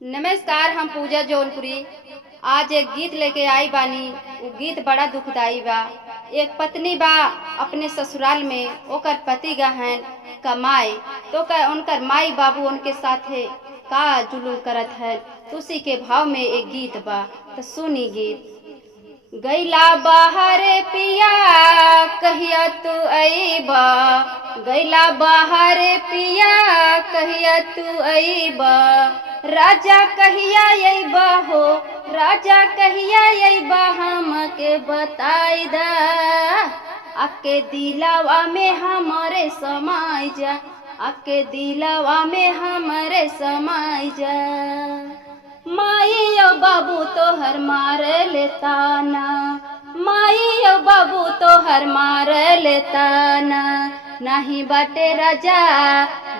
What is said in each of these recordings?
नमस्कार, हम पूजा जौनपुरी। आज एक गीत लेके आई बानी। वो गीत बड़ा दुखदाई बा। एक पत्नी बा अपने ससुराल में, ओकर पति गहन कमाए तो उनकर माई बाबू उनके साथे का जुलूम करत है। उसी के भाव में एक गीत बा, तो सुनी गीत। गैला बाहर पिया कहिया तू अइबा, गैला बाहर पिया कहिया तू अइबा, राजा कहिया अइबा हो, राजा कहिया अइबा हमके बताई दा, आके दिलावा में हमारे समाई जा, आके दिलावा में हमारे समाई जा। माई ओ बाबू तोहर मार लेता ना, माई ओ बाबू तोहर मार लेता ना, नाही बाटे राजा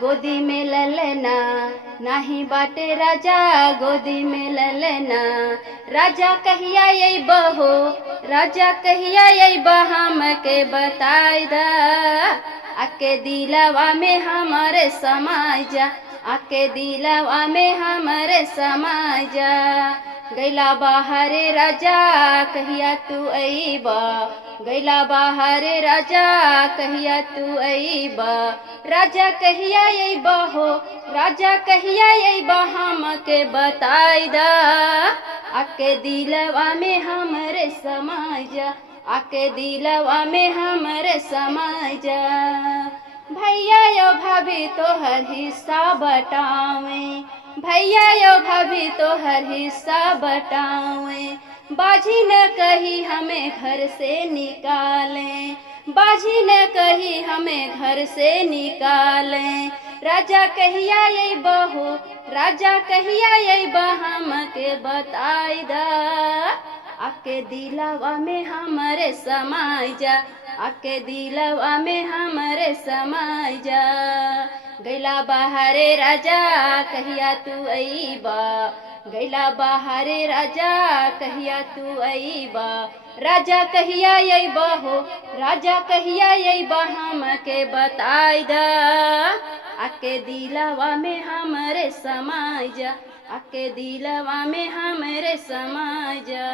गोदी में ललना, नाही बाटे राजा गोदी में ललना, राजा कहिया अइबा हो, राजा कहिया अइबा हमके बताई दा, आके दिलवा में हमारे समाई जा, आके दिलवा में हमारे समाई जा। गैला बाहरे राजा कहिया तू अइबा, गैला बाहरे राजा कहिया तू अइबा, राजा कहिया अइबा हो, राजा कहिया अइबा हमके बताई दा, आके दिलवा में हमरे समाई जा, आके दिलवा में हमरे समाई जा। भैया यो भाभी तोहर हिस्सा बटावे, भैया यो भाभी तोहर हिस्सा बटावे, बाजी न कही हमें घर से निकालें, बाजी न कही हमें घर से निकालें, राजा कहिया अइबा हो, राजा कहिया अइबा हमके बताई दा, आके दिलवा में हमरे समाई जा, आके दिलवा में हमरे समाई जा। गैला बाहरे राजा कहिया तू अइबा, गैला बाहरे राजा कहिया तू अइबा, राजा कहिया अइबा हो, राजा कहिया अइबा हमके बताई दा, आके दिलवा में हमरे समाई जा, आके दिलवा में हमरे समाई जा।